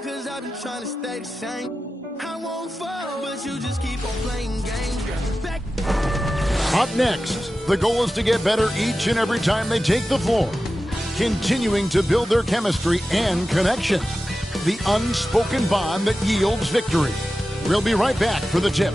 Cause I've been trying to stay the same. I won't fall, but you just keep on playing games. Back. Up next, the goal is to get better each and every time they take the floor, continuing to build their chemistry and connection, the unspoken bond that yields victory. We'll be right back for the tip.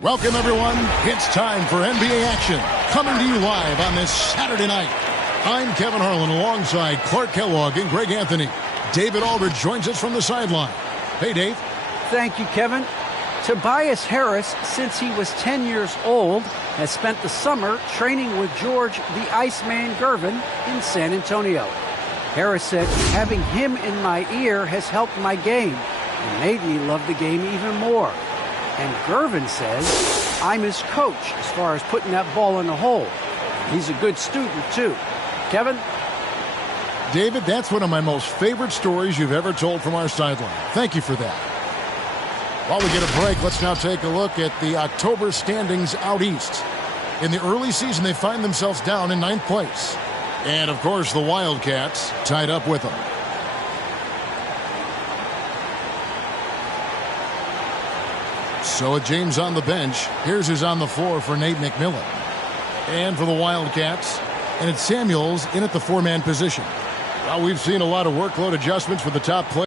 Welcome, everyone. It's time for NBA action, coming to you live on this Saturday night. I'm Kevin Harlan alongside Clark Kellogg and Greg Anthony. David Aldridge joins us from the sideline. Hey, Dave. Thank you, Kevin. Tobias Harris, since he was 10 years old, has spent the summer training with George the Iceman Gervin in San Antonio. Harris said, having him in my ear has helped my game and made me love the game even more. And Gervin says, I'm his coach as far as putting that ball in the hole. He's a good student, too. Kevin? David, that's one of my most favorite stories you've ever told from our sideline. Thank you for that. While we get a break, let's now take a look at the October standings out east. In the early season, they find themselves down in 9th place. And, of course, the Wildcats tied up with them. So with James on the bench, here's who's on the floor for Nate McMillan. And for the Wildcats, and it's Samuels in at the four-man position. Well, we've seen a lot of workload adjustments for the top players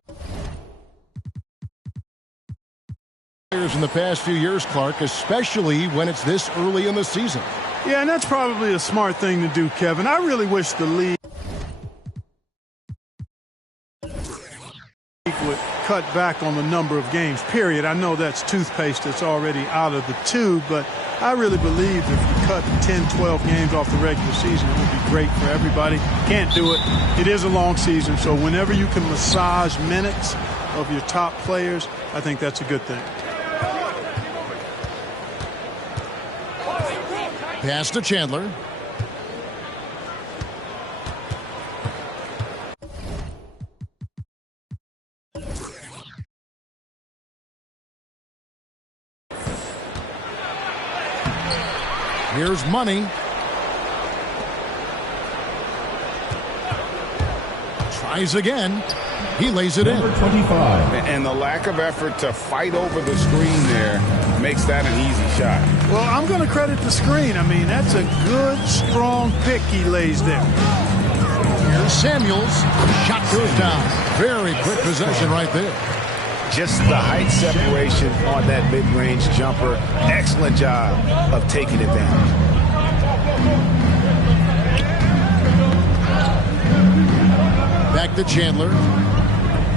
in the past few years, Clark, especially when it's this early in the season. Yeah, and that's probably a smart thing to do, Kevin. I really wish the league would cut back on the number of games, period. I know that's toothpaste that's already out of the tube, but I really believe if you cut 10, 12 games off the regular season, it would be great for everybody. Can't do it. It is a long season, so whenever you can massage minutes of your top players, I think that's a good thing. Pass to Chandler. Here's Money. Tries again. He lays it Number in. 25. And the lack of effort to fight over the screen there makes that an easy shot. Well, I'm going to credit the screen. I mean, that's a good, strong pick he lays there. Here's Samuels. Shot goes down. Very quick possession right there. Just the height separation on that mid-range jumper. Excellent job of taking it down. Back to Chandler.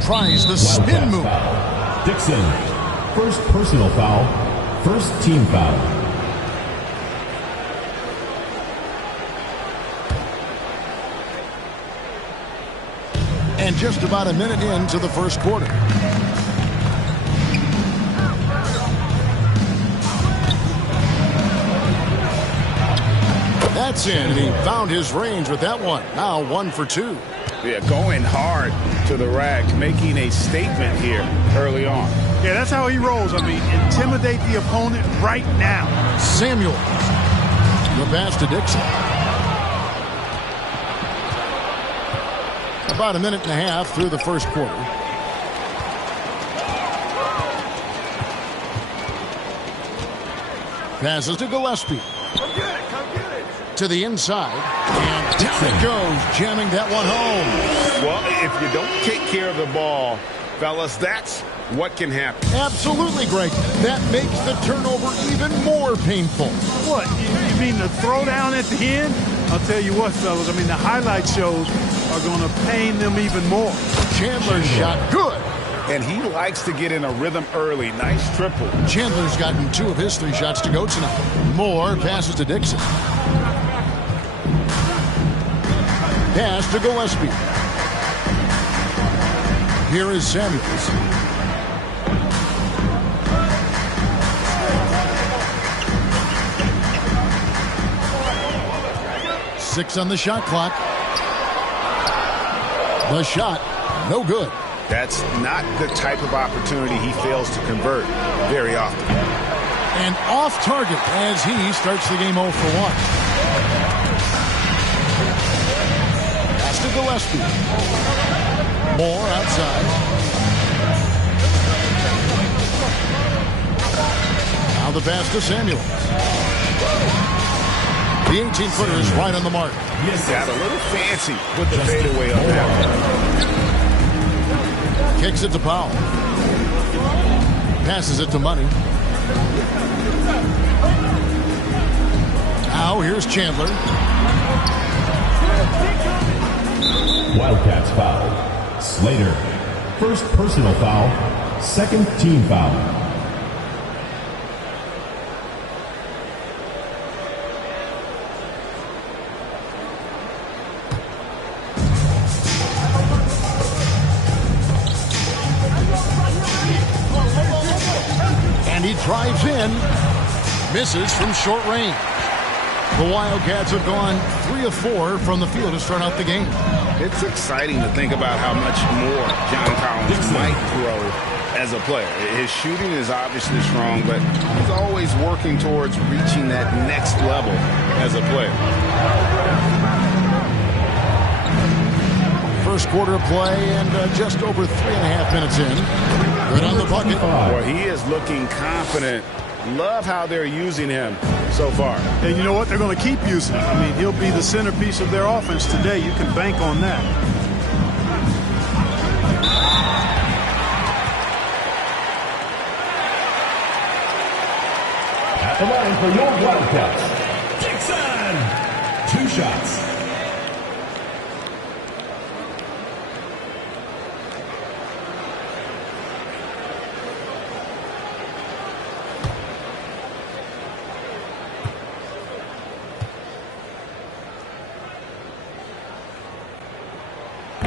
Tries the spin move. Foul. Dixon. First personal foul. First team foul. And just about a minute into the first quarter. That's in, and he found his range with that one. Now 1 for 2. Yeah, going hard to the rack, making a statement here early on. Yeah, that's how he rolls. I mean, intimidate the opponent right now. Samuels. The pass to Dixon. About a minute and a half through the first quarter. Passes to Gillespie. To the inside, and down it goes, jamming that one home. Well, if you don't take care of the ball, fellas, that's what can happen. Absolutely, Greg. That makes the turnover even more painful. What, you mean the throwdown at the end? I'll tell you what, fellas, I mean, the highlight shows are going to pain them even more. Chandler's shot, good. and he likes to get in a rhythm early. Nice triple. Chandler's gotten 2 of his 3 shots to go tonight. Moore passes to Dixon. Pass to Gillespie. Here is Samuels. Six on the shot clock. The shot, no good. That's not the type of opportunity he fails to convert very often. And off target as he starts the game 0 for 1. Pass to Gillespie. Moore outside. Now the pass to Samuels. The 18-footer is right on the mark. Got a little fancy with the fadeaway on that one. Kicks it to Powell. Passes it to Money. Now here's Chandler. Wildcats foul. Slater. First personal foul. Second team foul. And he drives in. Misses from short range. The Wildcats have gone 3 of 4 from the field to start out the game. It's exciting to think about how much more John Collins might grow as a player. His shooting is obviously strong, but he's always working towards reaching that next level as a player. First quarter of play and just over 3.5 minutes in. Good on the bucket. Well, he is looking confident. Love how they're using him so far. And you know what? They're going to keep using him. I mean, he'll be the centerpiece of their offense today. You can bank on that. At the line for your Wildcats, Dixon. 2 shots.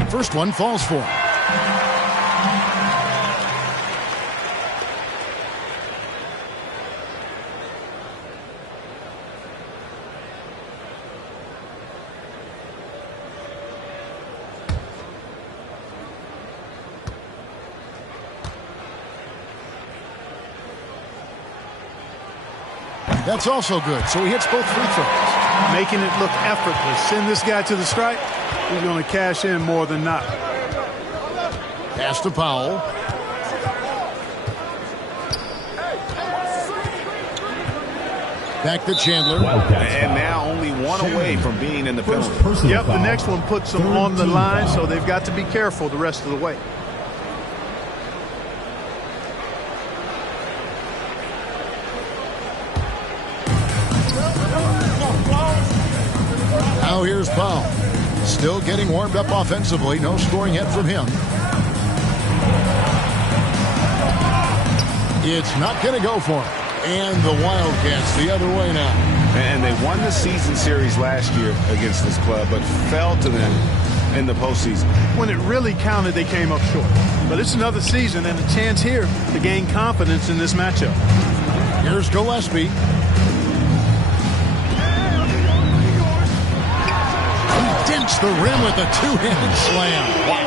First one falls for him. That's also good. So he hits both free throws. Making it look effortless. Send this guy to the stripe. He's going to cash in more than not. Pass to Powell. Back to Chandler. And now only 1 away from being in the penalty. Yep, the next one puts them on the line, so they've got to be careful the rest of the way. Now here's Powell. Still getting warmed up offensively. No scoring yet from him. It's not going to go for him. And the Wildcats the other way now. And they won the season series last year against this club, but fell to them in the postseason. When it really counted, they came up short. But it's another season and a chance here to gain confidence in this matchup. Here's Gillespie. Dents the rim with a 2-handed slam. Wow.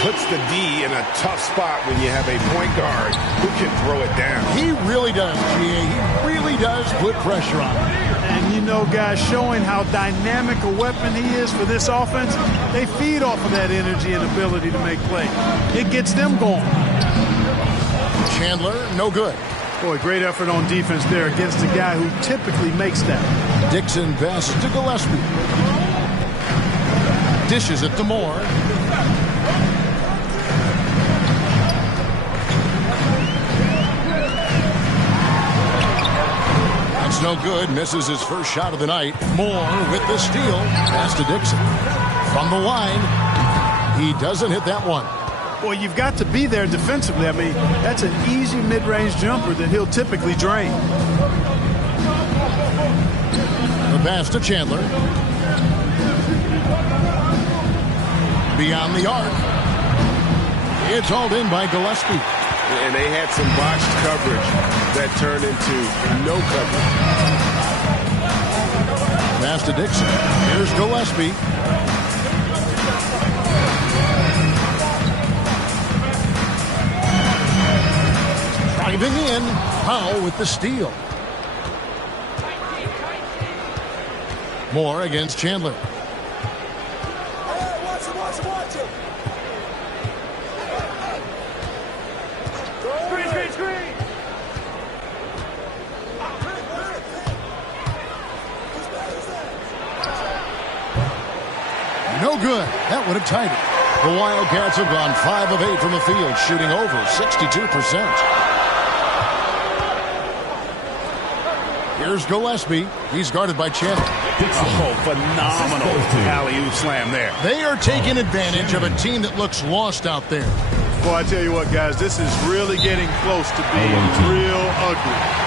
Puts the D in a tough spot when you have a point guard who can throw it down. He really does, G.A. He really does put pressure on him. And you know, guys, showing how dynamic a weapon he is for this offense, they feed off of that energy and ability to make plays. It gets them going. Chandler, no good. Boy, great effort on defense there against a guy who typically makes that. Dixon passes to Gillespie. Dishes it to Moore. That's no good. Misses his first shot of the night. Moore with the steal. Pass to Dixon. From the line. He doesn't hit that one. Well, you've got to be there defensively. I mean, that's an easy mid-range jumper that he'll typically drain. The pass to Chandler. Beyond the arc. It's hauled in by Gillespie. And they had some botched coverage that turned into no coverage. Pass to Dixon. Here's Gillespie. Driving in. Powell with the steal. Moore against Chandler. No good. That would have tied it. The Wildcats have gone 5 of 8 from the field, shooting over 62%. Here's Gillespie. He's guarded by Chandler. Oh, phenomenal alley-oop slam there. They are taking advantage of a team that looks lost out there. Boy, I tell you what, guys, this is really getting close to being real ugly.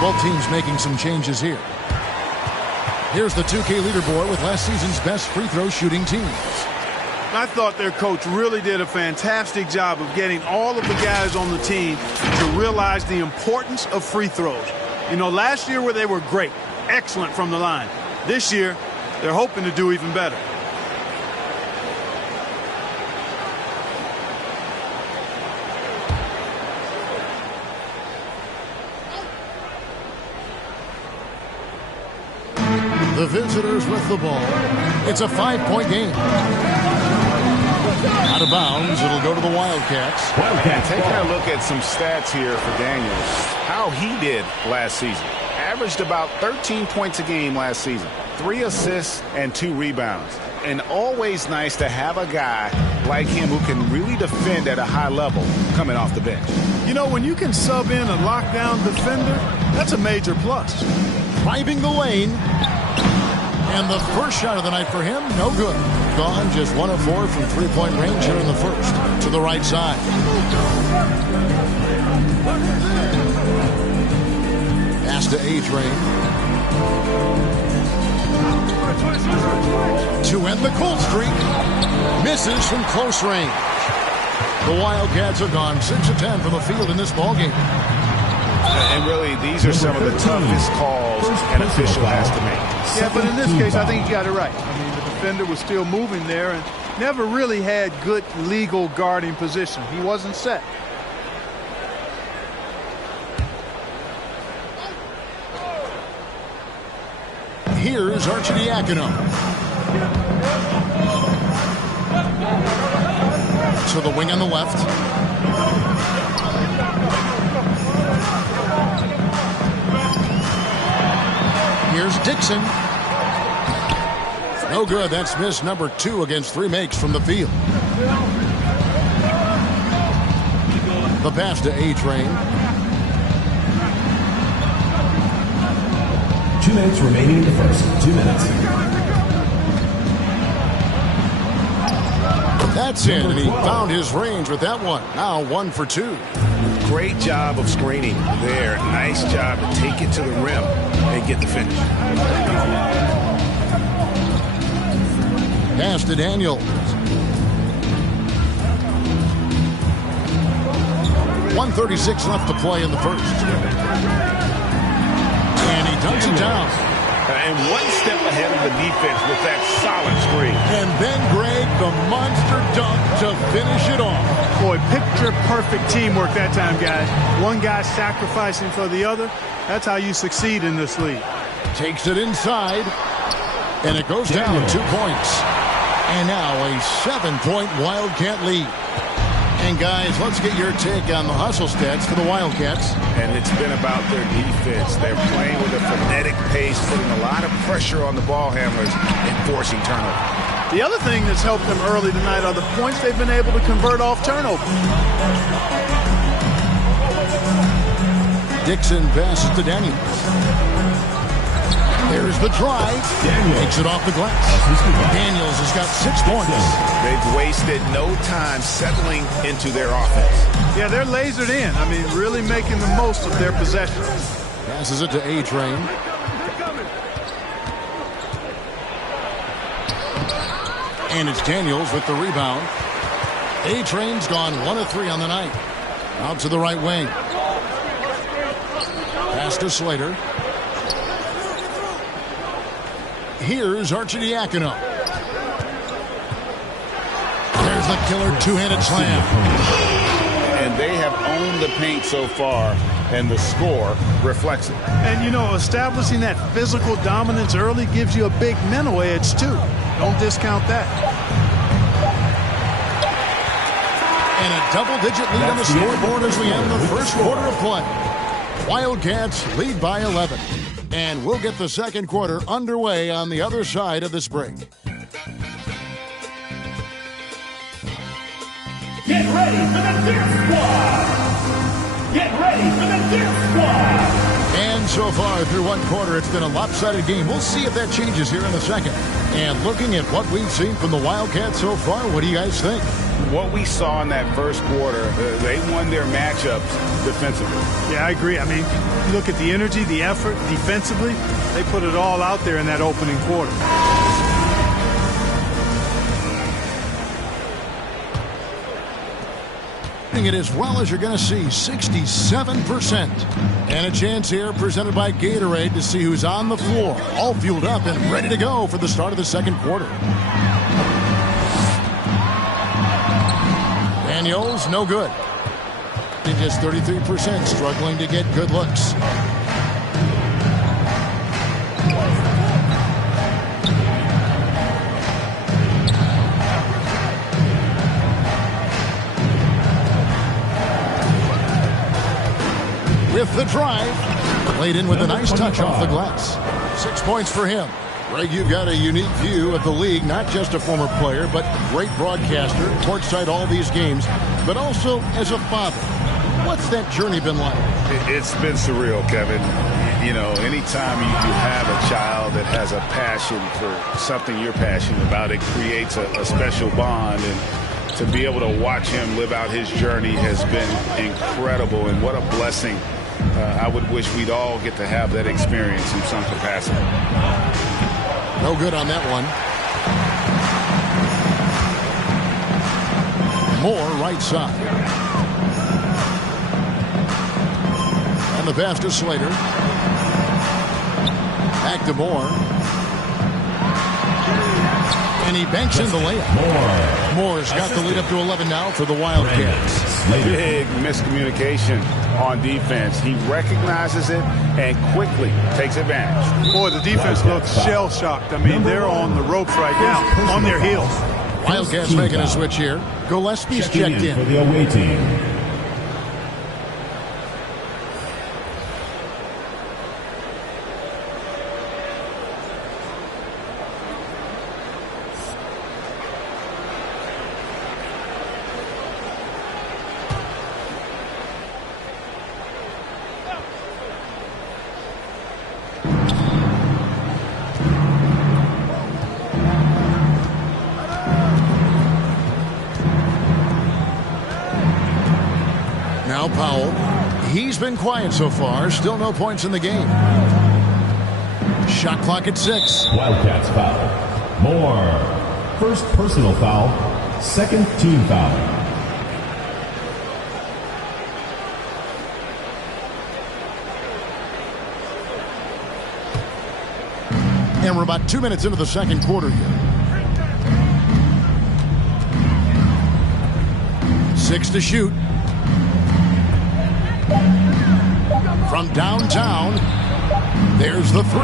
Both teams making some changes here. Here's the 2K leaderboard with last season's best free throw shooting teams. I thought their coach really did a fantastic job of getting all of the guys on the team to realize the importance of free throws. You know, last year where they were great, excellent from the line. This year, they're hoping to do even better. The visitors with the ball. It's a 5-point game. Out of bounds, it'll go to the Wildcats. Taking a look at some stats here for Daniels. How he did last season. Averaged about 13 points a game last season. 3 assists and 2 rebounds. And always nice to have a guy like him who can really defend at a high level coming off the bench. You know, when you can sub in a lockdown defender, that's a major plus. Driving the lane. And the first shot of the night for him, no good. Gone just 1 of 4 from three-point range here in the first. To the right side. Pass to A-Train. To end the cold streak. Misses from close range. The Wildcats have gone 6 of 10 from the field in this ballgame. And really, these are some of the toughest calls an official has to make. Yeah, but in this case, I think you got it right. I mean, the defender was still moving there and never really had good legal guarding position. He wasn't set. Here's Arcidiacono. To the wing on the left. Here's Dixon. No good. That's miss number 2 against 3 makes from the field. The pass to A-Train. 2 minutes remaining in the first. 2 minutes. That's it, and he found his range with that one. Now 1 for 2. Great job of screening there. Nice job to take it to the rim and get the finish. Pass to Daniels. 1:36 left to play in the first. And he dunks it down. And one step ahead of the defense with that solid screen. And then Greg, the monster dunk to finish it off. Boy, picture-perfect teamwork that time, guys. One guy sacrificing for the other. That's how you succeed in this league. Takes it inside. And it goes down 2 points. And now a 7-point Wildcat lead. And guys, let's get your take on the hustle stats for the Wildcats. And it's been about their defense. They're playing with a frenetic pace, putting a lot of pressure on the ball handlers and forcing turnovers. The other thing that's helped them early tonight are the points they've been able to convert off turnovers. Dixon passes to Daniels. There's the drive. Takes it off the glass. Daniels has got 6 points. They've wasted no time settling into their offense. Yeah, they're lasered in. I mean, really making the most of their possession. Passes it to A-Train. And it's Daniels with the rebound. A-Train's gone 1 of 3 on the night. Out to the right wing. Pass to Slater. Here's Arcidiacono. There's the killer two-handed slam. And they have owned the paint so far, and the score reflects it. And, you know, establishing that physical dominance early gives you a big mental edge, too. Don't discount that. And a double-digit lead on the scoreboard as we end the first quarter of play. Wildcats lead by 11. And we'll get the second quarter underway on the other side of this break. Get ready for the Dirt Squad! Get ready for the Dirt Squad! And so far through one quarter, it's been a lopsided game. We'll see if that changes here in the second. And looking at what we've seen from the Wildcats so far, what do you guys think? What we saw in that first quarter, they won their matchups defensively. Yeah, I agree. I mean, you look at the energy, the effort, defensively, they put it all out there in that opening quarter. It as well as you're going to see, 67%. And a chance here presented by Gatorade to see who's on the floor, all fueled up and ready to go for the start of the second quarter. Daniels, no good. Just 33%, struggling to get good looks. With the drive, played in with a nice touch off the glass. 6 points for him. Greg, you've got a unique view of the league, not just a former player, but great broadcaster, courtside all these games, but also as a father. What's that journey been like? It's been surreal, Kevin. You know, anytime you have a child that has a passion for something you're passionate about, it creates a special bond. And to be able to watch him live out his journey has been incredible. And what a blessing. I would wish we'd all get to have that experience in some capacity. No good on that one. Moore right side. And the pass to Slater. Back to Moore. And he banks in the layup. Moore's got the lead up to 11 now for the Wildcats. Big miscommunication on defense. He recognizes it and quickly takes advantage. Boy, the defense looks shell-shocked. I mean, they're on the ropes right now, on their heels. Wildcats making a switch here. Gillespie's checked in. For the away team. Now Powell. He's been quiet so far. Still no points in the game. Shot clock at 6. Wildcats foul. More. First personal foul. Second team foul. And we're about 2 minutes into the second quarter here. 6 to shoot. From downtown, there's the 3.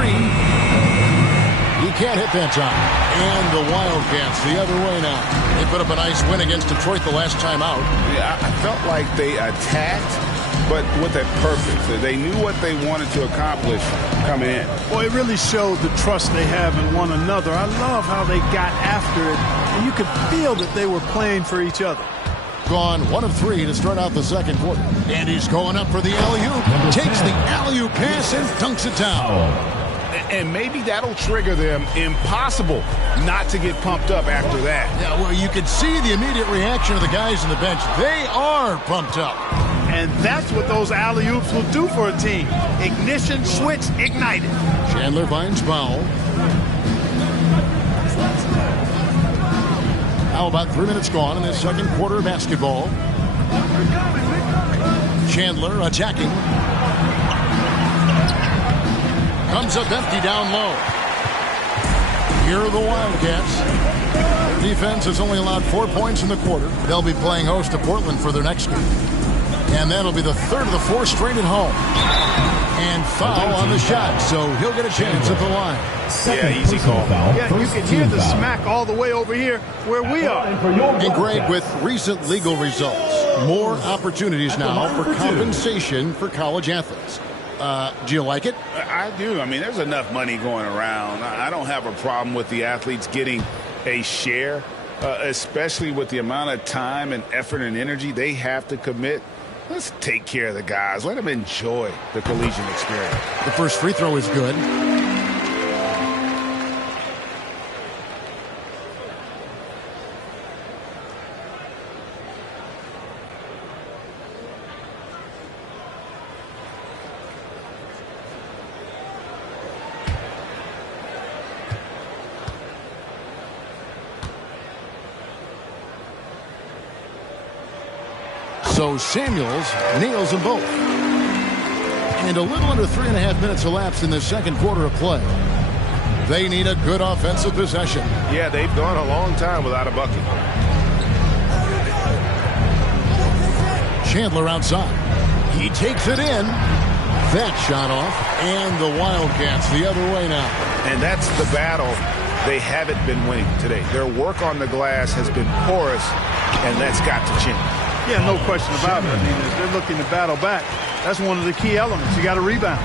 He can't hit that time. And the Wildcats the other way now. They put up a nice win against Detroit the last time out. Yeah, I felt like they attacked, but with a purpose. They knew what they wanted to accomplish coming in. Well, it really showed the trust they have in one another. I love how they got after it, and you could feel that they were playing for each other. Gone 1 of 3 to start out the second quarter. And he's going up for the alley-oop. Takes the alley-oop pass and dunks it down. And maybe that'll trigger them. Impossible not to get pumped up after that. Yeah, well, you can see the immediate reaction of the guys on the bench. They are pumped up. And that's what those alley-oops will do for a team. Ignition, switch, ignited. Chandler finds Powell. Now about 3 minutes gone in the second quarter of basketball. Chandler attacking. Comes up empty down low. Here are the Wildcats. Their defense has only allowed 4 points in the quarter. They'll be playing host to Portland for their next game. And that'll be the third of the 4 straight at home. And foul on the shot, so he'll get a chance at the line. Yeah, easy call. Yeah, you can hear the smack all the way over here where we are. And Greg, with recent legal results, more opportunities now for compensation for college athletes. Do you like it? I do. I mean, there's enough money going around. I don't have a problem with the athletes getting a share, especially with the amount of time and effort and energy they have to commit. Let's take care of the guys. Let them enjoy the collegiate experience. The first free throw is good. So Samuels nails them both. And a little under 3.5 minutes elapsed in the second quarter of play. They need a good offensive possession. Yeah, they've gone a long time without a bucket. Chandler outside. He takes it in. That shot off. And the Wildcats the other way now. And that's the battle they haven't been winning today. Their work on the glass has been porous, and that's got to change. Yeah, no question about it. I mean, as they're looking to battle back, that's one of the key elements. You got to rebound.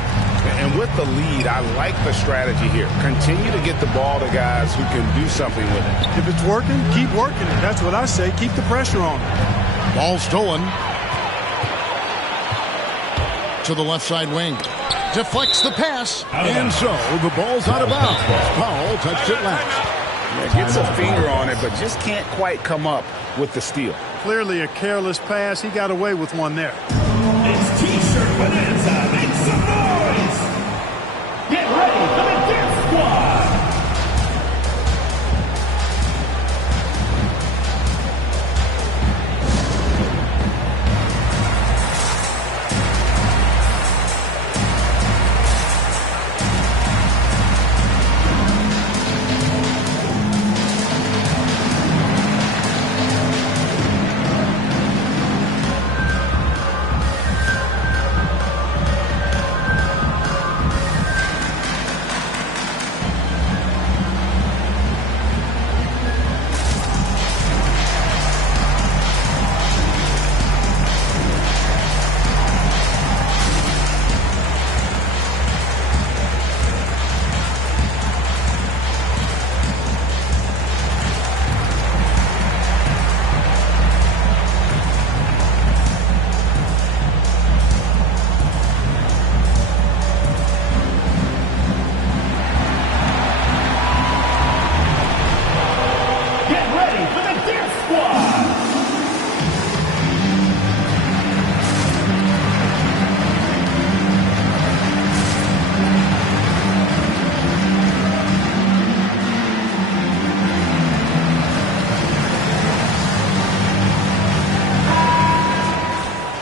And with the lead, I like the strategy here. Continue to get the ball to guys who can do something with it. If it's working, keep working it. That's what I say. Keep the pressure on. Ball stolen. To the left side wing. Deflects the pass. And so the ball's out of bounds. Powell touched it last. Yeah, gets a finger on it, but just can't quite come up with the steal. Clearly a careless pass. He got away with one there. It's T-shirt bonanza. Make some noise. Get ready for the Death Squad.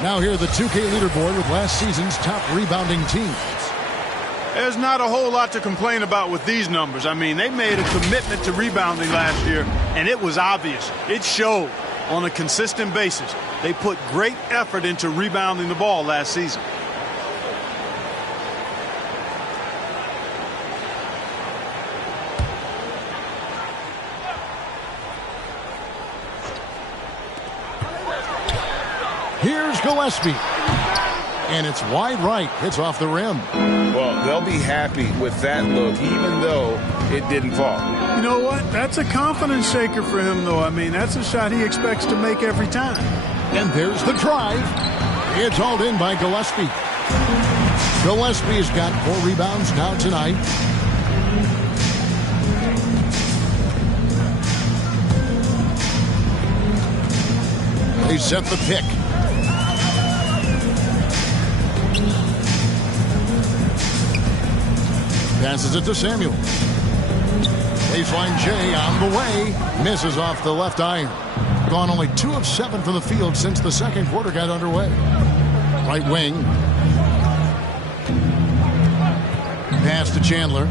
Now here, the 2K leaderboard with last season's top rebounding teams. There's not a whole lot to complain about with these numbers. I mean, they made a commitment to rebounding last year, and it was obvious. It showed on a consistent basis. They put great effort into rebounding the ball last season. Here's Gillespie. And it's wide right. Hits off the rim. Well, they'll be happy with that look, even though it didn't fall. You know what? That's a confidence shaker for him, though. I mean, that's a shot he expects to make every time. And there's the drive. It's hauled in by Gillespie. Gillespie has got 4 rebounds now tonight. They set the pick. Passes it to Samuel. Baseline J on the way. Misses off the left iron. Gone only 2 of 7 from the field since the second quarter got underway. Right wing. Pass to Chandler.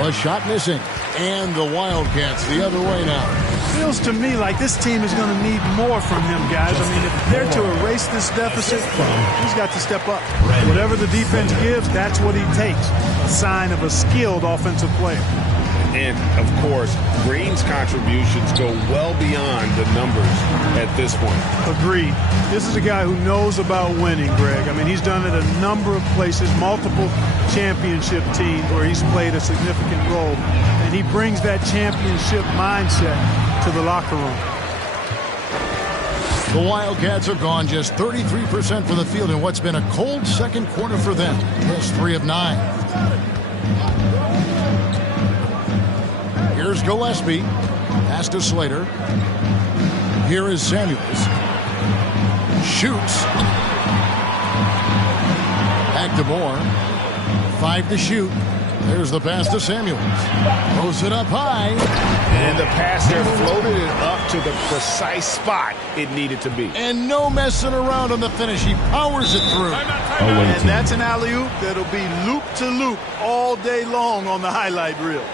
A shot missing. And the Wildcats the other way now. Feels to me like this team is going to need more from him, guys. I mean, if they're to erase this deficit, he's got to step up. Whatever the defense gives, that's what he takes. A sign of a skilled offensive player. And, of course, Green's contributions go well beyond the numbers at this point. Agreed. This is a guy who knows about winning, Greg. I mean, he's done it a number of places, multiple championship teams where he's played a significant role. And he brings that championship mindset to the locker room. The Wildcats have gone just 33% from the field in what's been a cold second quarter for them. Just 3 of 9. Here's Gillespie. Pass to Slater. Here is Samuels. Shoots. Back to Moore. 5 to shoot. There's the pass to Samuels. Throws it up high. And the pass there floated it up to the precise spot it needed to be. And no messing around on the finish. He powers it through. And that's an alley-oop that'll be loop to loop all day long on the highlight reel.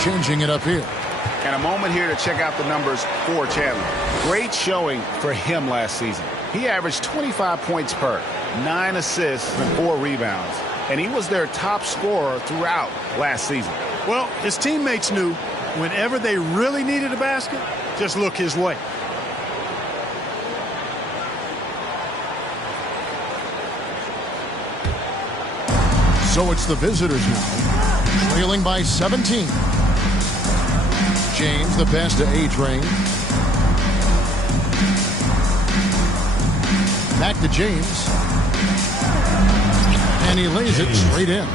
Changing it up here. And a moment here to check out the numbers for Chandler. Great showing for him last season. He averaged 25 points per, 9 assists, and 4 rebounds. And he was their top scorer throughout last season. Well, his teammates knew whenever they really needed a basket, just look his way. So it's the visitors now, trailing by 17. James, the pass to A-Train. Back to James. And he lays it straight in.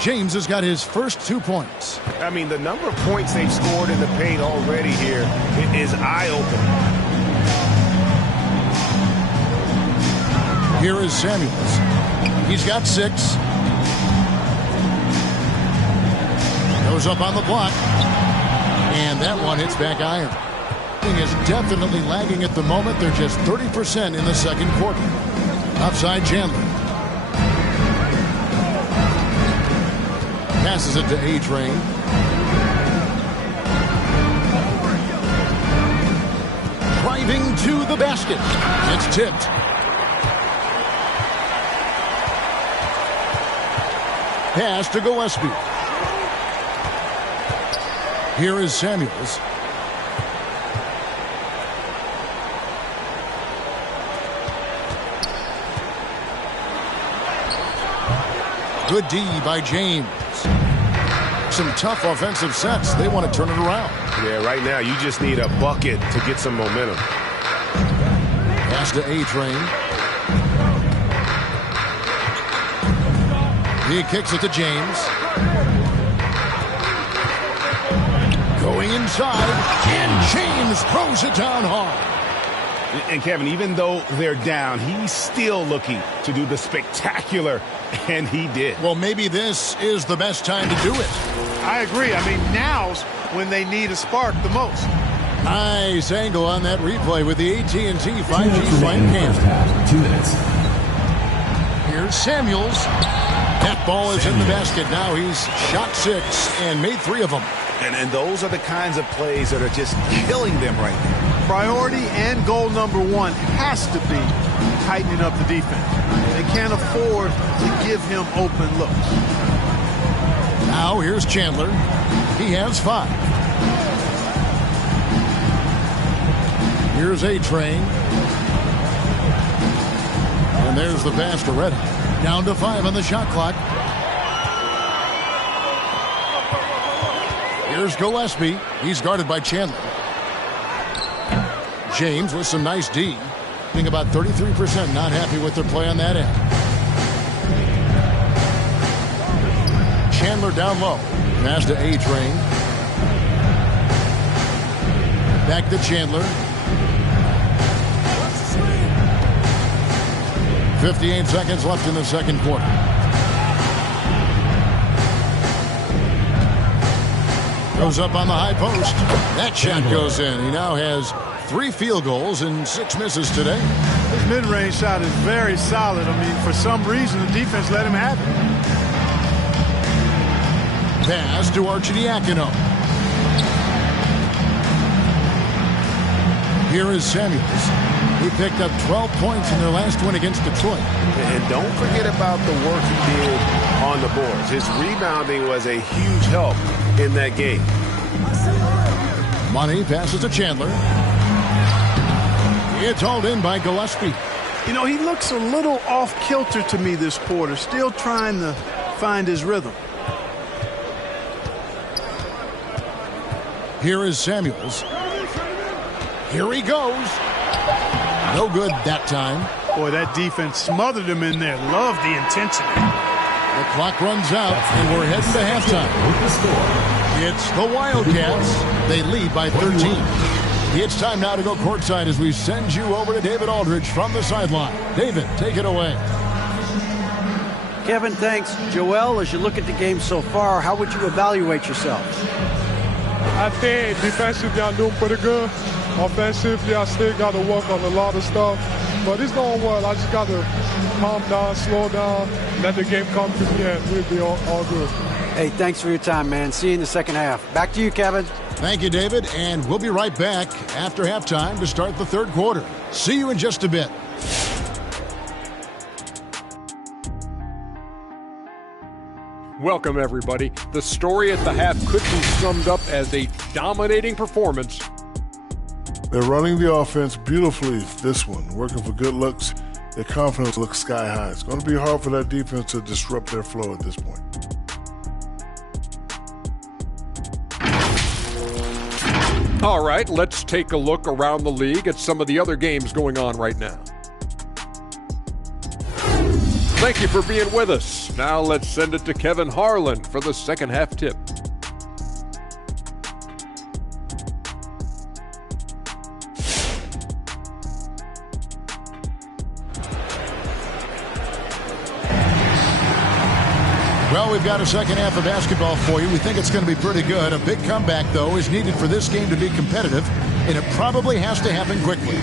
James has got his first 2 points. I mean, the number of points they've scored in the paint already here is eye-opening. Here is Samuels. He's got 6. Goes up on the block. And that one hits back iron. Is definitely lagging at the moment. They're just 30% in the second quarter. Outside Chandler. Passes it to A-Train. Driving to the basket. It's tipped. Pass to Gillespie. Here is Samuels. Good D by James. Some tough offensive sets. They want to turn it around. Yeah, right now you just need a bucket to get some momentum. Pass to A-Train. He kicks it to James. Going inside. And James throws it down hard. And Kevin, even though they're down, he's still looking to do the spectacular, and he did. Well, maybe this is the best time to do it. I agree. I mean, now's when they need a spark the most. Nice angle on that replay with the AT&T 5G Slant Cam. 2 minutes. Here's Samuels. That ball is in the basket. Now he's shot 6 and made 3 of them. And those are the kinds of plays that are just killing them right now. Priority and goal number 1 has to be tightening up the defense. They can't afford to give him open looks. Now here's Chandler. He has 5. Here's A-Train. And there's the pass to Reddick. Down to 5 on the shot clock. Here's Gillespie. He's guarded by Chandler. James with some nice D. Being about 33% not happy with their play on that end. Chandler down low. Pass to A-Train. Back to Chandler. 58 seconds left in the second quarter. Goes up on the high post. That shot goes in. He now has 3 field goals and 6 misses today. His mid-range shot is very solid. I mean, for some reason, the defense let him have it. Pass to Arcidiacono. Here is Samuels. He picked up 12 points in their last win against Detroit. And don't forget about the work he did on the boards. His rebounding was a huge help in that game. Money passes to Chandler. It's hauled in by Gillespie. You know, he looks a little off-kilter to me this quarter, still trying to find his rhythm. Here is Samuels. Here he goes. No good that time. Boy, that defense smothered him in there. Love the intensity. The clock runs out, and we're heading to halftime. It's the Wildcats. They lead by 13. It's time now to go courtside as we send you over to David Aldridge from the sideline. David, take it away. Kevin, thanks. Joel, as you look at the game so far, how would you evaluate yourself? I think defensively I'm doing pretty good. Offensively, I still got to work on a lot of stuff. But it's going well. I just got to calm down, slow down, let the game come to me, and we'll be all good. Hey, thanks for your time, man. See you in the second half. Back to you, Kevin. Thank you, David. And we'll be right back after halftime to start the third quarter. See you in just a bit. Welcome, everybody. The story at the half could be summed up as a dominating performance. They're running the offense beautifully, this one. Working for good looks. Their confidence looks sky high. It's going to be hard for that defense to disrupt their flow at this point. All right, let's take a look around the league at some of the other games going on right now. Thank you for being with us. Now let's send it to Kevin Harlan for the second half tip. Well, we've got a second half of basketball for you. We think it's going to be pretty good. A big comeback, though, is needed for this game to be competitive, and it probably has to happen quickly.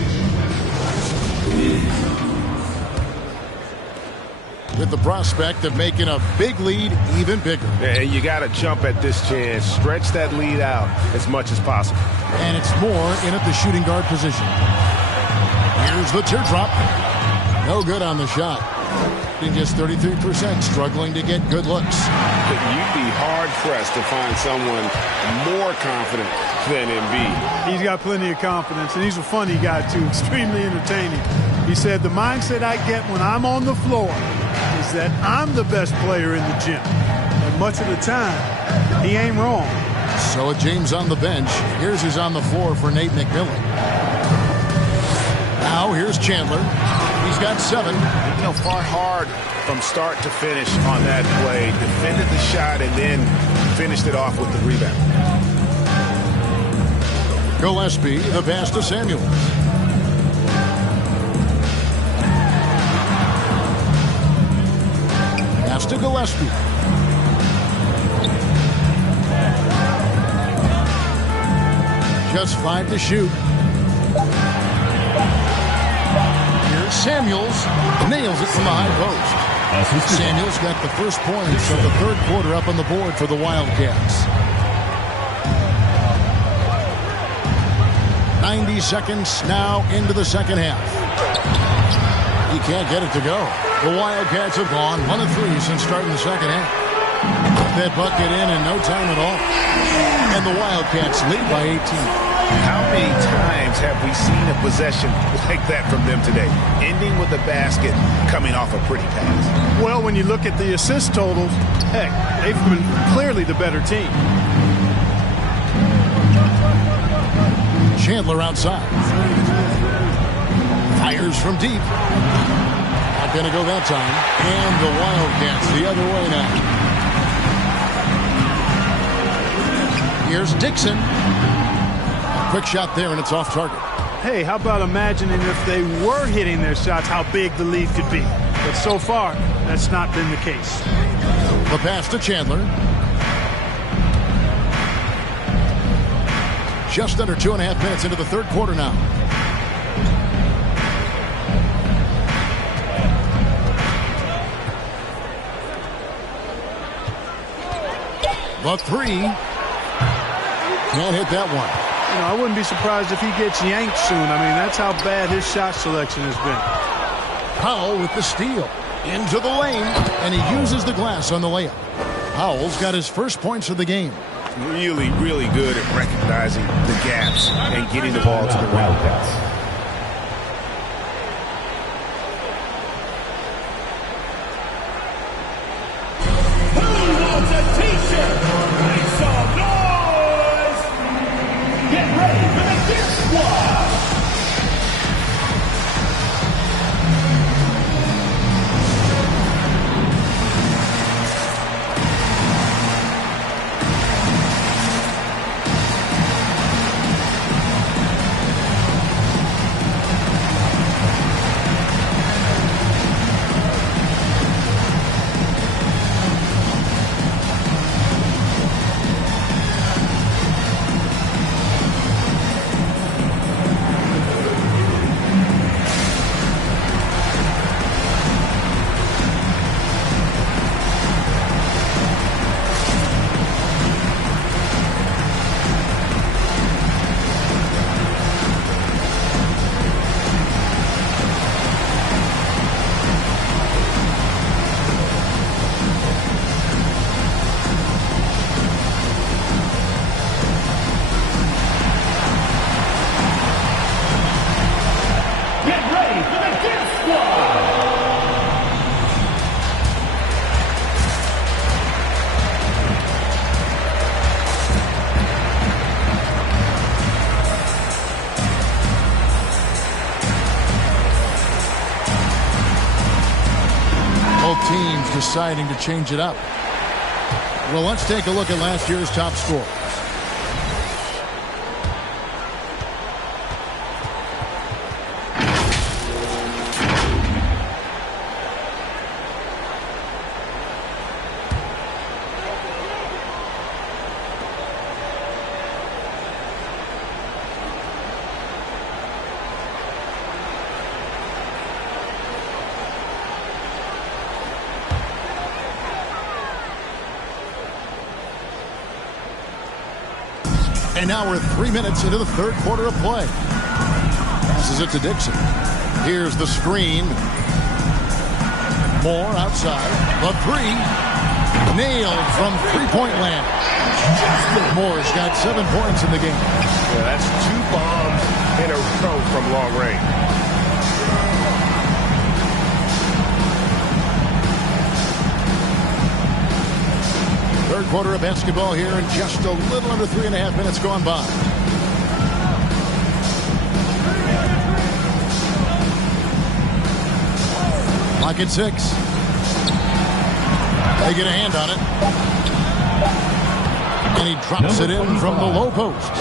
With the prospect of making a big lead even bigger. And you got to jump at this chance. Stretch that lead out as much as possible. And it's more in at the shooting guard position. Here's the teardrop. No good on the shot. Just 33%, struggling to get good looks. You'd be hard-pressed to find someone more confident than Embiid. He's got plenty of confidence, and he's a funny guy, too. Extremely entertaining. He said, the mindset I get when I'm on the floor is that I'm the best player in the gym. And much of the time, he ain't wrong. So with James on the bench, here's who's on the floor for Nate McMillan. Now here's Chandler. He's got 7. You know, fought hard from start to finish on that play. Defended the shot and then finished it off with the rebound. Gillespie, the pass to Samuels. Pass to Gillespie. Just 5 to shoot. Samuels nails it from the high post. Samuels got the first points of the third quarter up on the board for the Wildcats. 90 seconds now into the second half. He can't get it to go. The Wildcats have gone 1 of 3 since starting the second half. That bucket in no time at all. And the Wildcats lead by 18. How many times have we seen a possession like that from them today? Ending with a basket, coming off a pretty pass. Well, when you look at the assist totals, heck, they've been clearly the better team. Chandler outside. Fires from deep. Not going to go that time. And the Wildcats the other way now. Here's Dixon. Quick shot there, and it's off target. Hey, how about imagining if they were hitting their shots, how big the lead could be? But so far, that's not been the case. The pass to Chandler. Just under 2.5 minutes into the third quarter now. The 3. Can't hit that one. You know, I wouldn't be surprised if he gets yanked soon. I mean, that's how bad his shot selection has been. Powell with the steal. Into the lane, and he uses the glass on the layup. Powell's got his first points of the game. Really, really good at recognizing the gaps and getting the ball to the Wildcats. Who wants a t-shirt? Make some noise! Get ready for the Gear Squad! Teams deciding to change it up. Well, let's take a look at last year's top scorers. And now we're 3 minutes into the third quarter of play. Passes it to Dixon. Here's the screen. Moore outside. The three. Nailed from three-point land. Moore's got 7 points in the game. Yeah, that's 2 bombs in a row from long range. Third quarter of basketball here, and just a little under 3.5 minutes gone by. Clock at 6. They get a hand on it. And he drops it in from the low post.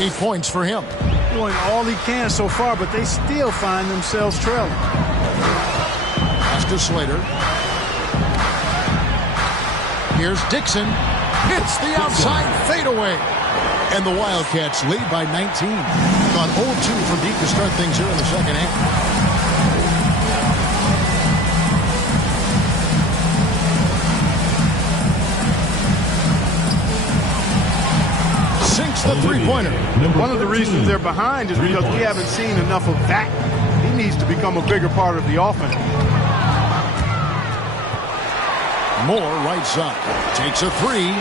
8 points for him. Doing all he can so far, but they still find themselves trailing. Pass to Slater. Here's Dixon. Hits the outside fadeaway. And the Wildcats lead by 19. Gone 0-2 from deep to start things here in the second half. Sinks the three-pointer. One of the reasons they're behind is because we haven't seen enough of that. He needs to become a bigger part of the offense. Moore right side. Takes a three.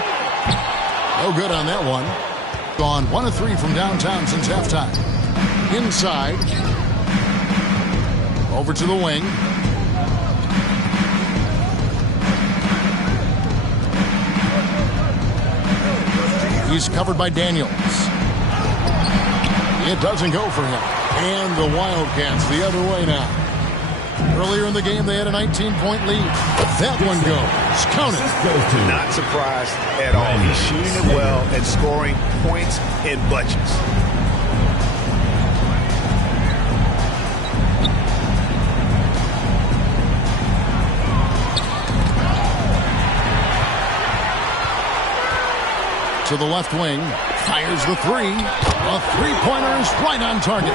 No good on that one. Gone 1 of 3 from downtown since halftime. Inside. Over to the wing. He's covered by Daniels. It doesn't go for him. And the Wildcats the other way now. Earlier in the game, they had a 19-point lead. That one goes. Count it. Not surprised at all. He's shooting it well and scoring points in bunches. To the left wing, fires the three. A three-pointer is right on target.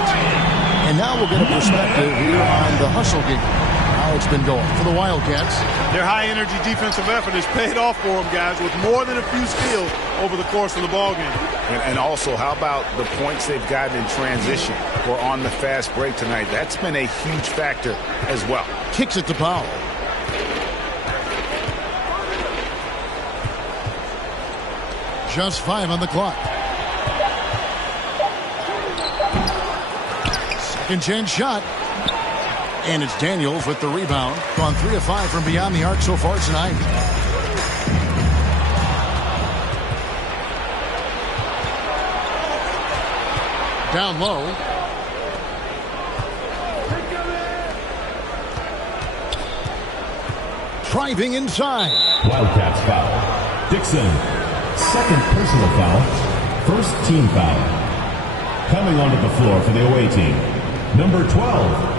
And now we'll get a perspective here on the hustle game. How it's been going for the Wildcats. Their high-energy defensive effort has paid off for them, guys, with more than a few steals over the course of the ballgame. And also, how about the points they've gotten in transition or on the fast break tonight? That's been a huge factor as well. Kicks it to Powell. Just 5 on the clock. Second chance shot. And it's Daniels with the rebound. Gone 3 of 5 from beyond the arc so far tonight. Down low. Driving inside. Wildcats foul. Dixon. Second personal foul. First team foul. Coming onto the floor for the away team. Number 12.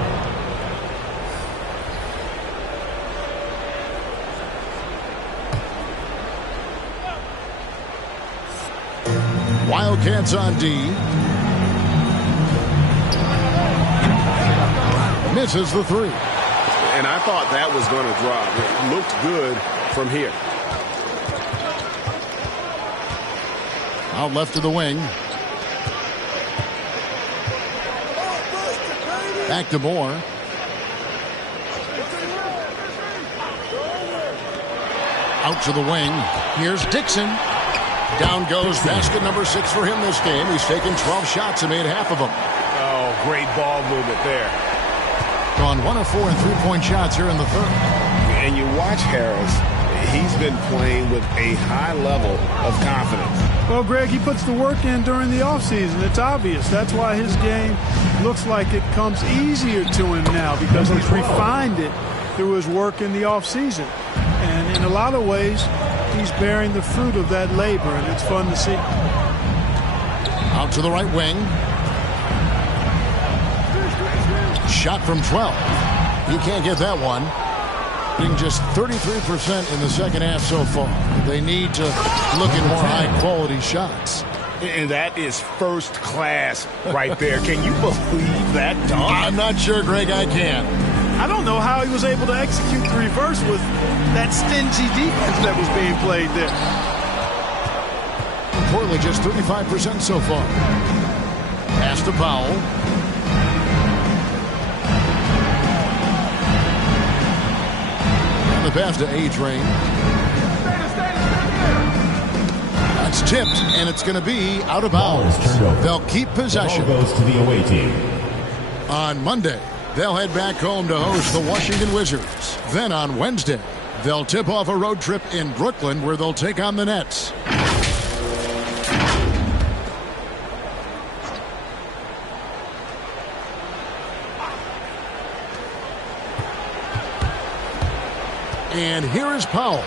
Wildcats on D. Misses the three. And I thought that was going to drop. It looked good from here. Out left to the wing. Back to Moore. Out to the wing. Here's Dixon. Down goes basket number 6 for him this game. He's taken 12 shots and made half of them. Oh, great ball movement there. Gone 1 of 4 in three-point shots here in the third. And you watch Harris. He's been playing with a high level of confidence. Well, Greg, he puts the work in during the offseason. It's obvious. That's why his game looks like it comes easier to him now, because he's refined it through his work in the offseason. And in a lot of ways, he's bearing the fruit of that labor, and it's fun to see. Out to the right wing. Shot from 12. He can't get that one. Being just 33% in the second half so far. They need to look at more high-quality shots. And that is first class right there. Can you believe that dunk? I'm not sure, Greg, I can. I don't know how he was able to execute the reverse with that stingy defense that was being played there. poorly, just 35% so far. Pass to Powell. And the pass to A-Train. That's tipped, and it's going to be out of bounds. They'll keep possession. The ball goes to the away team. On Monday, they'll head back home to host the Washington Wizards. Then on Wednesday, they'll tip off a road trip in Brooklyn where they'll take on the Nets. And here is Powell.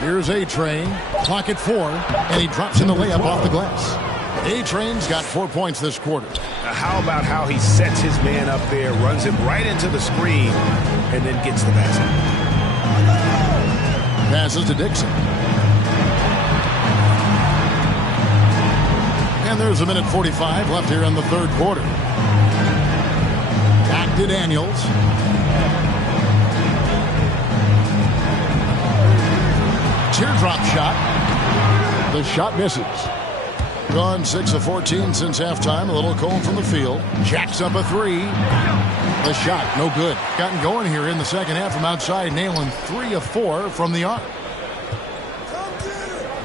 Here's A-Train. Clock at 4, and he drops in the layup off the glass. A-Train's got 4 points this quarter. Now how about how he sets his man up there, runs him right into the screen, and then gets the basket. Passes to Dixon. And there's a minute 45 left here in the third quarter. Back to Daniels. Teardrop shot. The shot misses. Gone 6 of 14 since halftime. A little cold from the field. Jacks up a 3. The shot, no good. Gotten going here in the second half from outside, nailing 3 of 4 from the arc.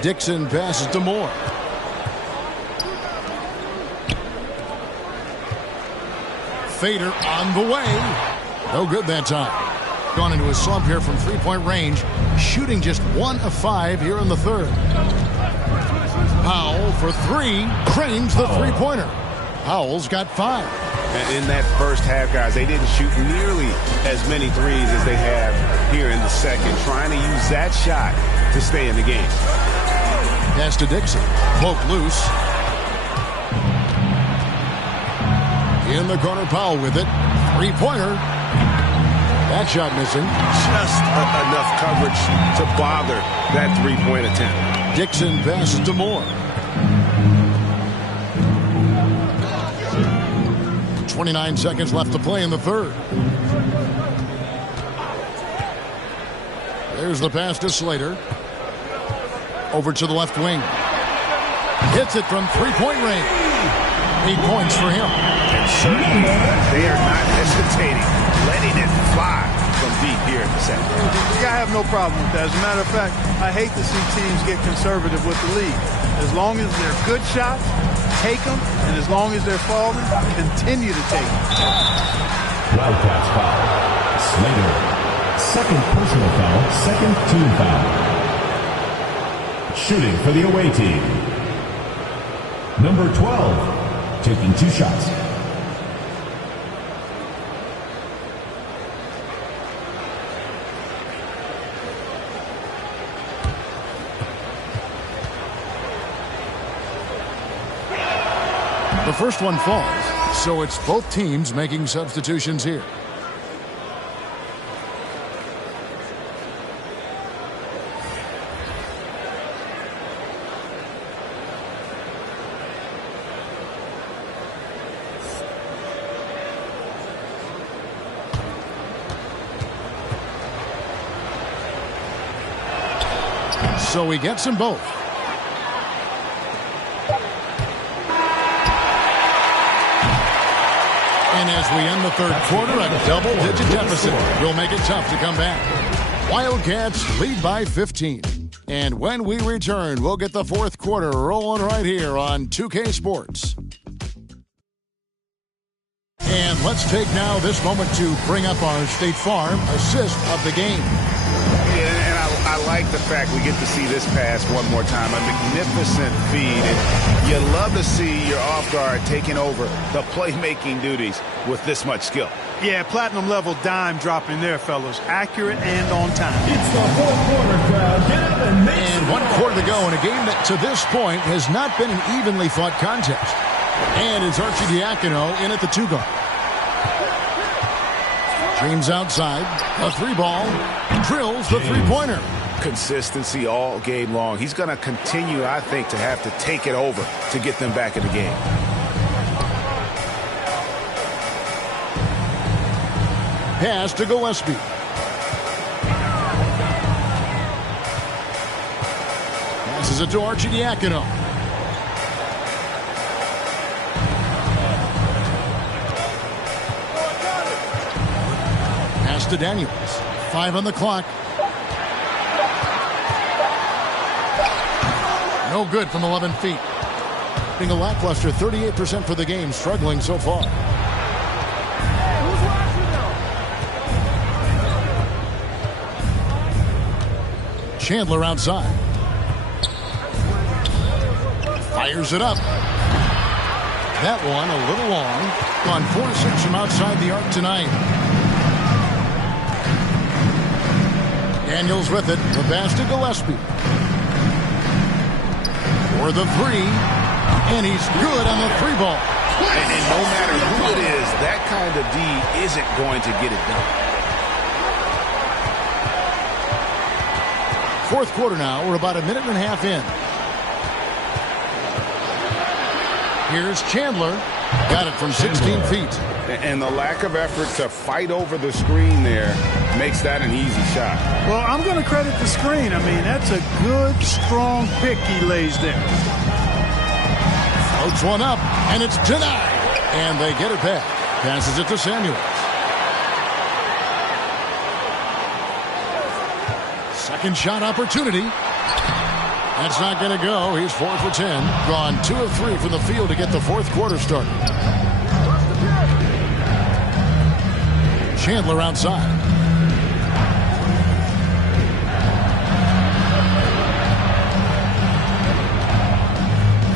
Dixon passes to Moore. Fader on the way. No good that time. Gone into a slump here from three-point range. Shooting just 1 of 5 here in the third. Powell for 3. Cranes the three-pointer. Powell's got 5. In that first half, guys, they didn't shoot nearly as many threes as they have here in the second. Trying to use that shot to stay in the game. Pass to Dixon. Poke loose. In the corner, Powell with it. Three-pointer. That shot missing. Just enough coverage to bother that three-point attempt. Dixon passes to Moore. 29 seconds left to play in the third. There's the pass to Slater. Over to the left wing. Hits it from three-point range. 8 points for him. And certainly they are not hesitating, letting it fly from deep here in the second. I have no problem with that. As a matter of fact, I hate to see teams get conservative with the lead. As long as they're good shots, take them, and as long as they're falling, continue to take them. Wildcats foul. Slater. Second personal foul, second team foul. Shooting for the away team. Number 12. Taking 2 shots. The first one falls, so it's both teams making substitutions here. So he gets them both. And as we end the third quarter, a double-digit deficit will make it tough to come back. Wildcats lead by 15. And when we return, we'll get the fourth quarter rolling right here on 2K Sports. And let's take now this moment to bring up our State Farm assist of the game. Yeah, and I like the fact we get to see this pass one more time. A magnificent feed. And you love to see your off guard taking over the playmaking duties with this much skill. Yeah, platinum level dime dropping there, fellas. Accurate and on time. It's the fourth quarter, crowd. Get up and make And 1 quarter to go in a game that to this point has not been an evenly fought contest. And it's Archie Diacono in at the 2-guard. Dreams outside, a 3-ball, drills the 3-pointer. Consistency all game long. He's going to continue, I think, to have to take it over to get them back in the game. Pass to Gillespie. Passes it to Arcidiacono. Pass to Daniels. 5 on the clock. No good from 11 feet. Being a lackluster 38% for the game, struggling so far. Chandler outside. Fires it up. That one a little long. On 4-6 from outside the arc tonight. Daniels with it. The pass to Gillespie. For the 3. And he's good on the 3 ball. And no matter who it is, that kind of D isn't going to get it done. Fourth quarter now. We're about a minute and a half in. Here's Chandler. Got it from 16 feet. And the lack of effort to fight over the screen there makes that an easy shot. Well, I'm going to credit the screen. I mean, that's a good, strong pick he lays there. Floats one up, and it's denied. And they get it back. Passes it to Samuels. Second shot opportunity. That's not going to go. He's 4 for 10. Gone 2 of 3 from the field to get the fourth quarter started. Chandler outside.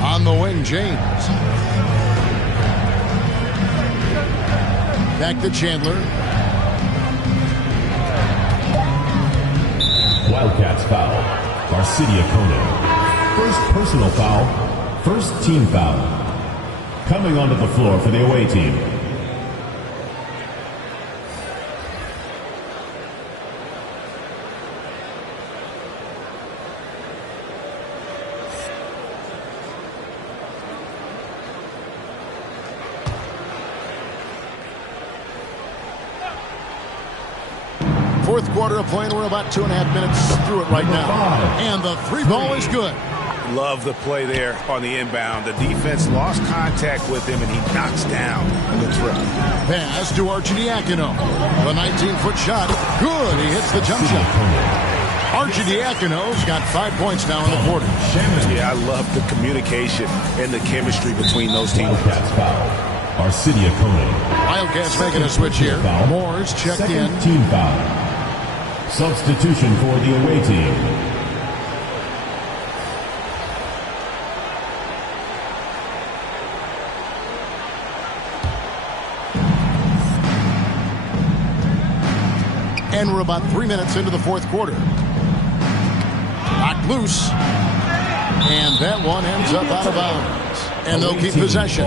On the wing, James. Back to Chandler. Wildcats foul. Arcidiacono. First personal foul. First team foul. Coming onto the floor for the away team. Fourth quarter of play, and we're about 2.5 minutes through it right now. And the 3 ball is good. Love the play there on the inbound. The defense lost contact with him, and he knocks down the trip. Pass to Arcidiacono. The 19-foot shot. Good. He hits the jump shot. Arcidiacono's got 5 points now in the quarter. Yeah, I love the communication and the chemistry between those teams. Arcidiacono. Wildcats making a switch here. Moore's checked in. Second team foul. Substitution for the away team. And we're about 3 minutes into the fourth quarter. Knocked loose. And that one ends up out of bounds. And they'll keep possession.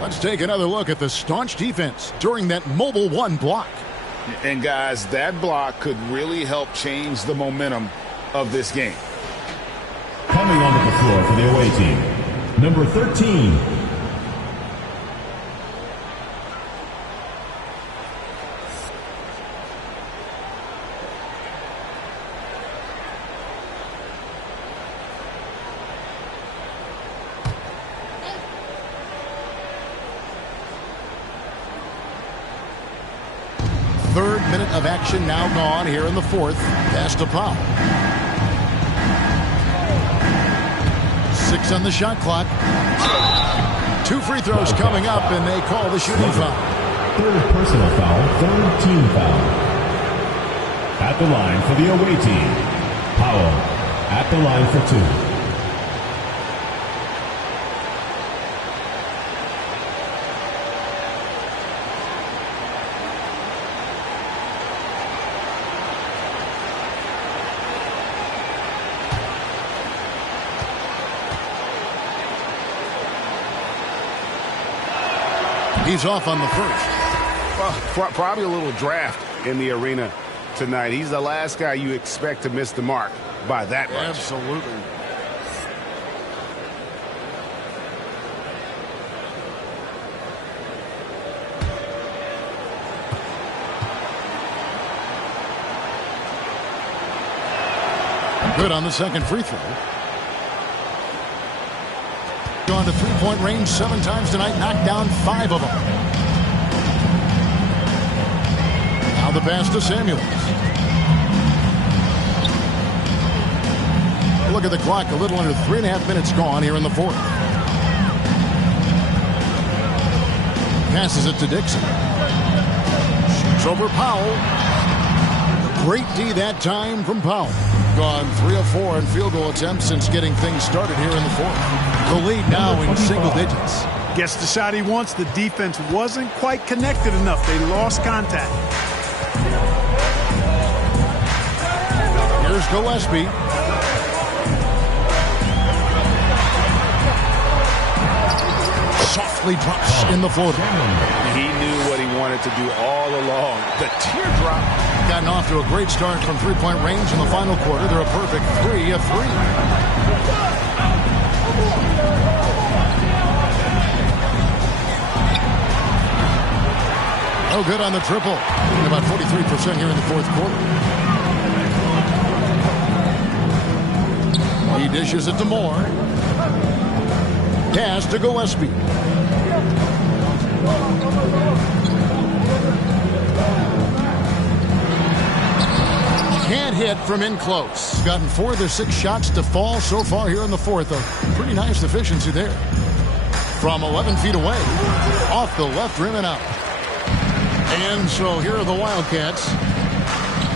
Let's take another look at the staunch defense during that mobile 1 block. And guys, that block could really help change the momentum of this game. Coming onto the floor for the away team, number 13. Third minute of action now gone here in the fourth. Pass to Powell. 6 on the shot clock. 2 free throws coming up, and they call the shooting foul. Third personal foul, third team foul. At the line for the away team, Powell at the line for 2. He's off on the first. Well, probably a little draft in the arena tonight. He's the last guy you expect to miss the mark by that much. Absolutely. Good on the second free throw. Gone to three-point range 7 times tonight, knocked down 5 of them. Now the pass to Samuels. Look at the clock, a little under 3.5 minutes gone here in the fourth. Passes it to Dixon. Shoots over Powell. Great D that time from Powell. Gone 3 of 4 in field goal attempts since getting things started here in the fourth. The lead now in single digits. Gets the shot he wants. The defense wasn't quite connected enough. They lost contact. Here's Gillespie. Softly drops in the floater. He knew what he wanted to do all along. The teardrop. Gotten off to a great start from three-point range in the final quarter. They're a perfect 3 of 3. No good on the triple. And about 43% here in the fourth quarter. He dishes it to Moore. Pass to Gillespie. Can't hit from in close. Gotten 4 of their 6 shots to fall so far here in the fourth. A pretty nice efficiency there. From 11 feet away. Off the left rim and out. And so here are the Wildcats.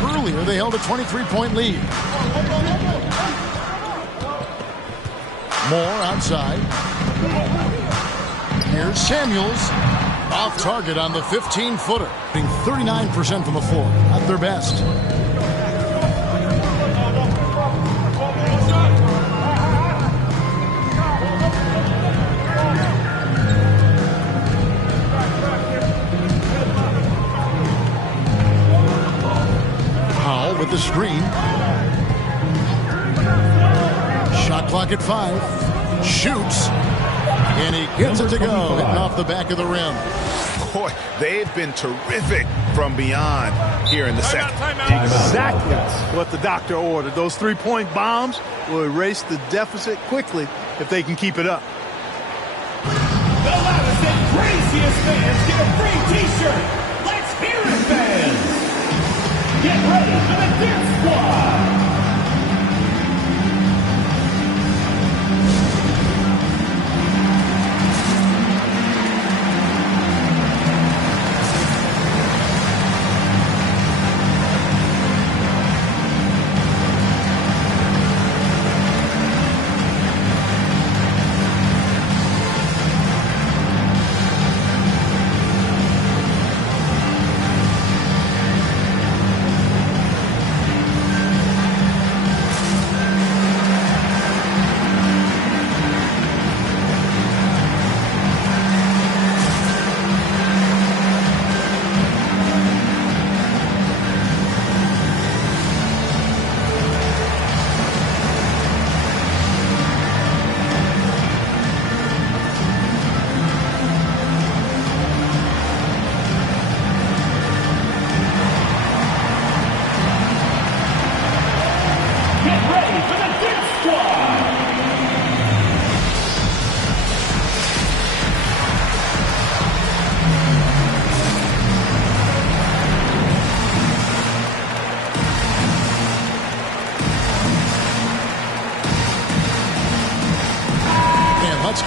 Earlier they held a 23-point lead. Moore outside. Here's Samuels. Off target on the 15-footer. Being 39% from the floor. At their best. Powell with the screen. Shot clock at 5. Shoots. And he gets it to go. Hitting off the back of the rim. Boy, they've been terrific from beyond here in the second. Exactly what the doctor ordered. Those three-point bombs will erase the deficit quickly if they can keep it up. The loudest and craziest fans get a free T-shirt. Let's hear it, fans. Get ready for the Dance Squad.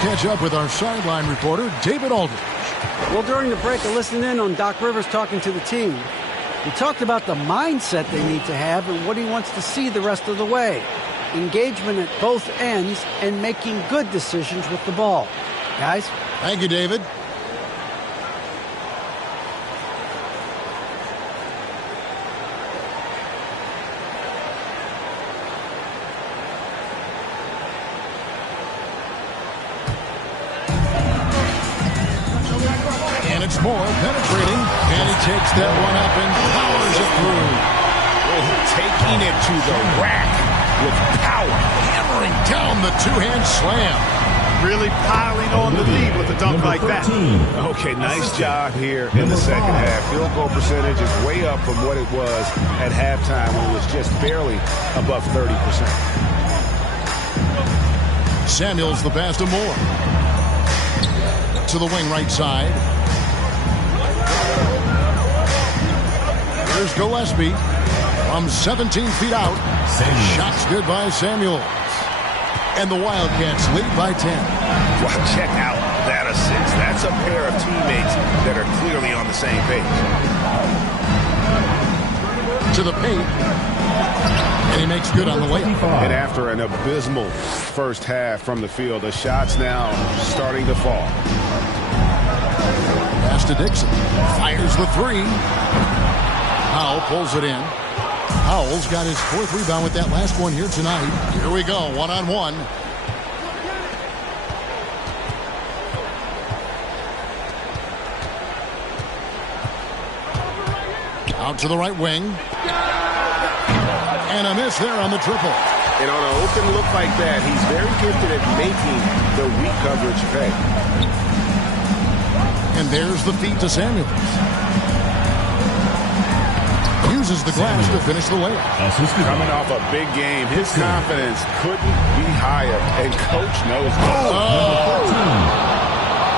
Catch up with our sideline reporter, David Aldridge. Well, during the break, I listened in on Doc Rivers talking to the team. He talked about the mindset they need to have and what he wants to see the rest of the way. Engagement at both ends and making good decisions with the ball. Guys? Thank you, David. Moore penetrating, and he takes that one up and powers it through. Taking it to the rack with power. Hammering down the two-hand slam. Really piling on the lead with a dunk like that. Okay, nice job here in the second half. Field goal percentage is way up from what it was at halftime when it was just barely above 30%. Samuels the pass to Moore. to the wing right side. Here's Gillespie from 17 feet out. Shot's good by Samuels. And the Wildcats lead by 10. Well, check out that assist. That's a pair of teammates that are clearly on the same page. To the paint. And he makes good on the layup. And after an abysmal first half from the field, the shots now starting to fall. Pass to Dixon. Fires the three. Powell pulls it in. Powell's got his 4th rebound with that last one here tonight. Here we go, one-on-one. Out to the right wing. And a miss there on the triple. And on an open look like that, he's very gifted at making the weak coverage pay. And there's the feed to Samuels. Uses the glass to finish the layup. Coming off a big game, his confidence couldn't be higher, and Coach knows that.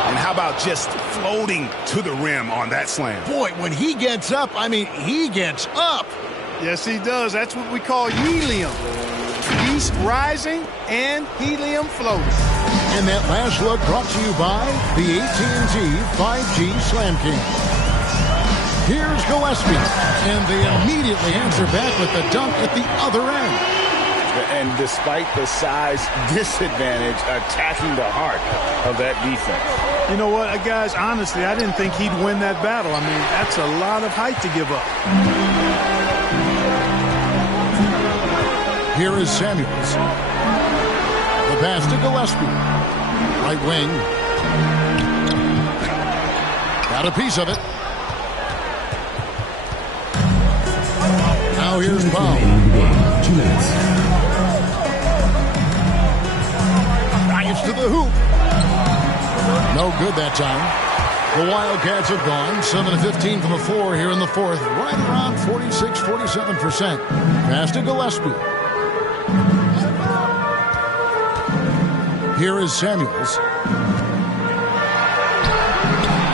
And how about just floating to the rim on that slam? Boy, when he gets up, I mean, he gets up. Yes, he does. That's what we call helium. East rising and helium floating. And that last look brought to you by the AT&T 5G Slam King. Here's Gillespie, and they immediately answer back with the dunk at the other end. And despite the size disadvantage, attacking the heart of that defense. You know what, guys, honestly, I didn't think he'd win that battle. I mean, that's a lot of height to give up. Here is Samuels. The pass to Gillespie. Right wing. Got a piece of it. Now here's Powell. 2 minutes. Giants to the hoop. No good that time. The Wildcats have gone 7 of 15 from the floor here in the 4th. Right around 46-47%. Pass to Gillespie. Here is Samuels.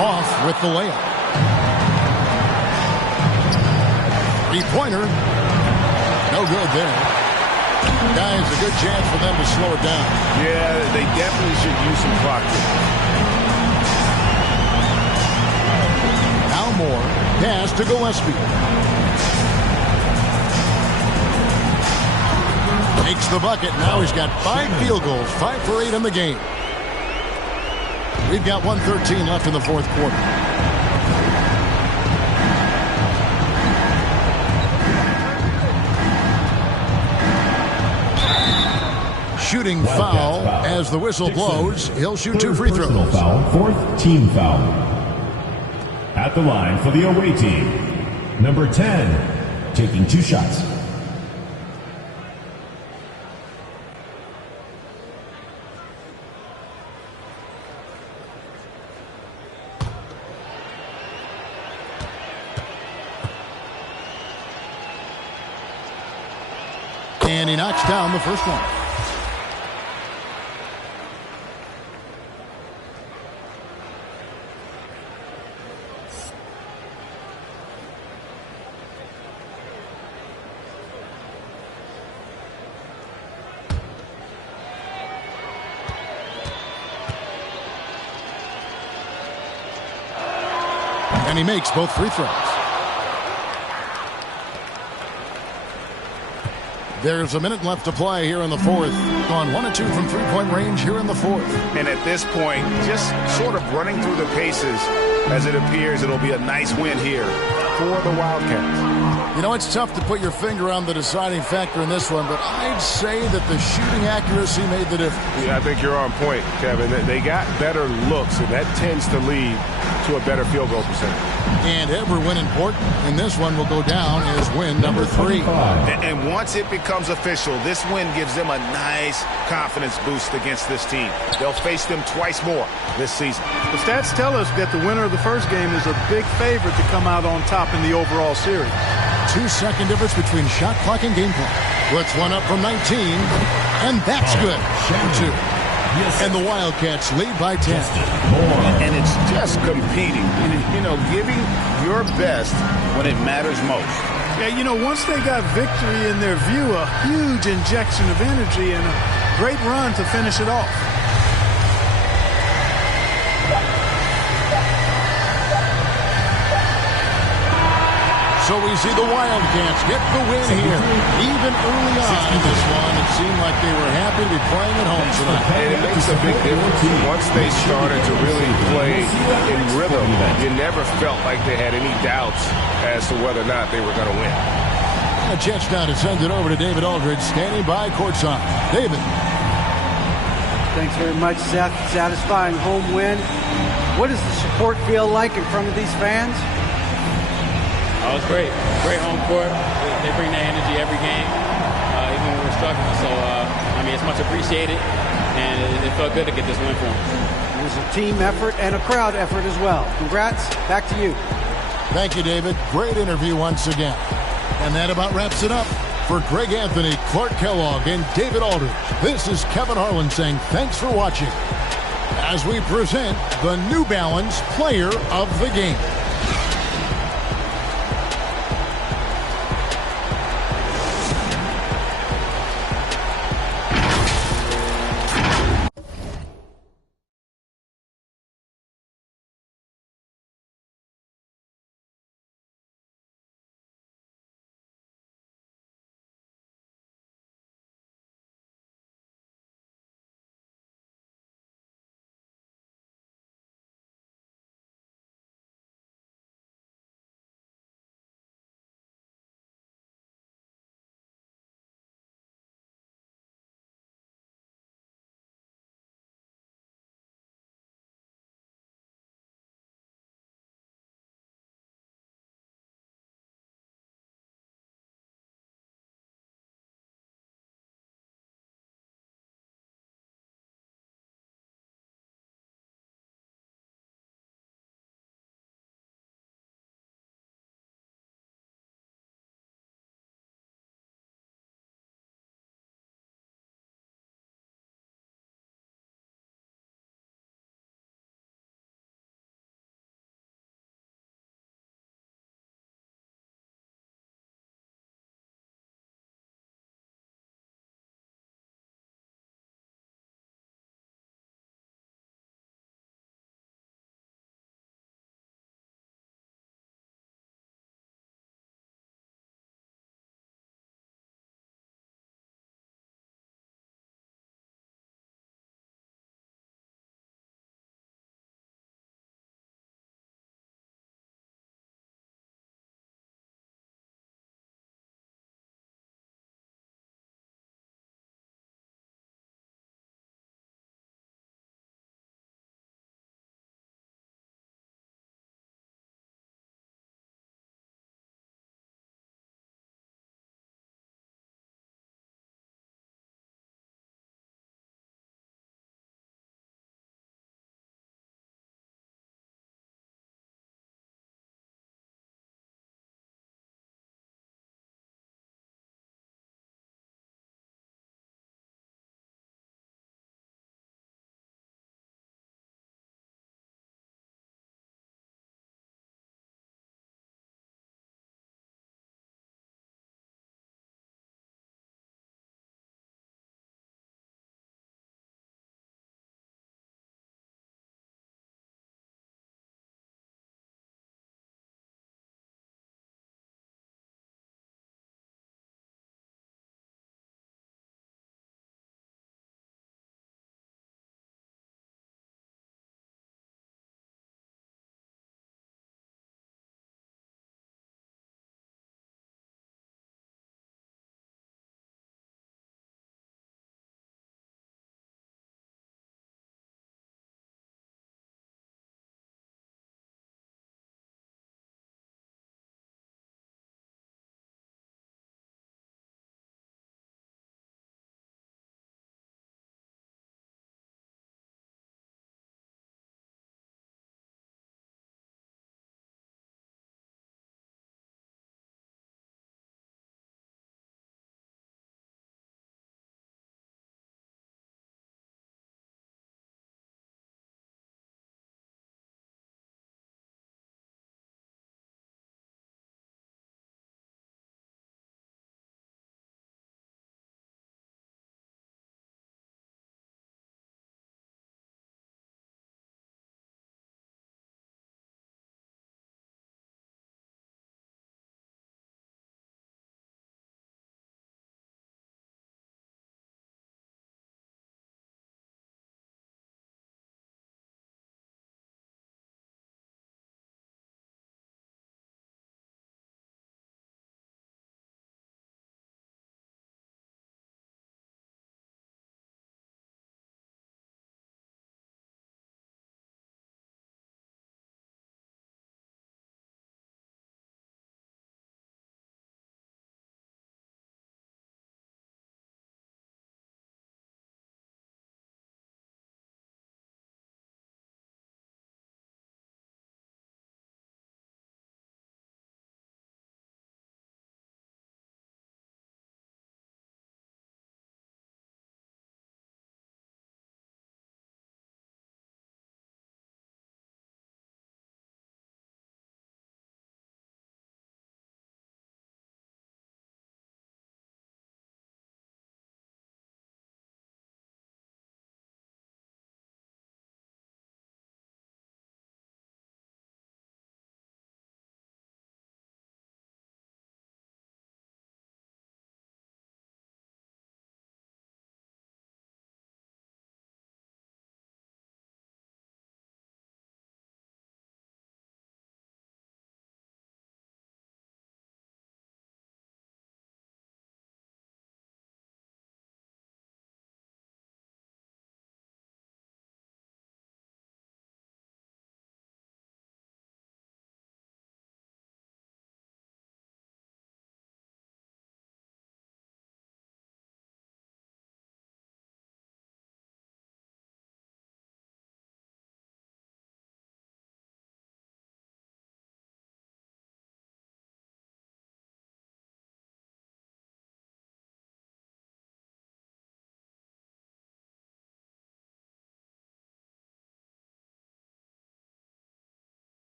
Off with the layup. Three-pointer. No good there. Guys, a good chance for them to slow it down. Yeah, they definitely should use some clock here. Now Moore. Pass to Gillespie. Takes the bucket. Now he's got 5 field goals. 5 for 8 in the game. We've got 1:13 left in the 4th quarter. Shooting foul as the whistle blows. He'll shoot 2 free throws. Foul, 4th team foul. At the line for the away team, number 10, taking 2 shots. And he knocks down the first one. And he makes both free throws. There's a minute left to play here in the 4th. Gone 1 of 2 from three-point range here in the 4th. And at this point, just sort of running through the paces as it appears it'll be a nice win here for the Wildcats. You know, it's tough to put your finger on the deciding factor in this one, but I'd say that the shooting accuracy made the difference. Yeah, I think you're on point, Kevin. They got better looks, and that tends to lead to a better field goal percentage. And every win important in this one will go down as win number 3. And once it becomes official, this win gives them a nice confidence boost against this team. They'll face them twice more this season. The stats tell us that the winner of the first game is a big favorite to come out on top in the overall series. 2-second difference between shot clock and game clock. Puts one up from 19, and that's good. 2. And the Wildcats lead by 10. And it's just competing, giving your best when it matters most. Yeah, once they got victory in their view, a huge injection of energy and a great run to finish it off. So we see the Wildcats get the win here. Even early on in this one, it seemed like they were happy to be playing at home tonight. And it makes a big difference. Once they started to really play in rhythm, you never felt like they had any doubts as to whether or not they were going to win. A chance now to send it over to David Aldridge, standing by courtside. David. Thanks very much, Seth. Satisfying home win. What does the support feel like in front of these fans? Oh, it's great. Great home court. They bring that energy every game, even when we're struggling. So, it's much appreciated, and it felt good to get this win for them. It was a team effort and a crowd effort as well. Congrats. Back to you. Thank you, David. Great interview once again. And that about wraps it up. For Greg Anthony, Clark Kellogg, and David Aldridge, this is Kevin Harlan saying thanks for watching as we present the New Balance Player of the Game.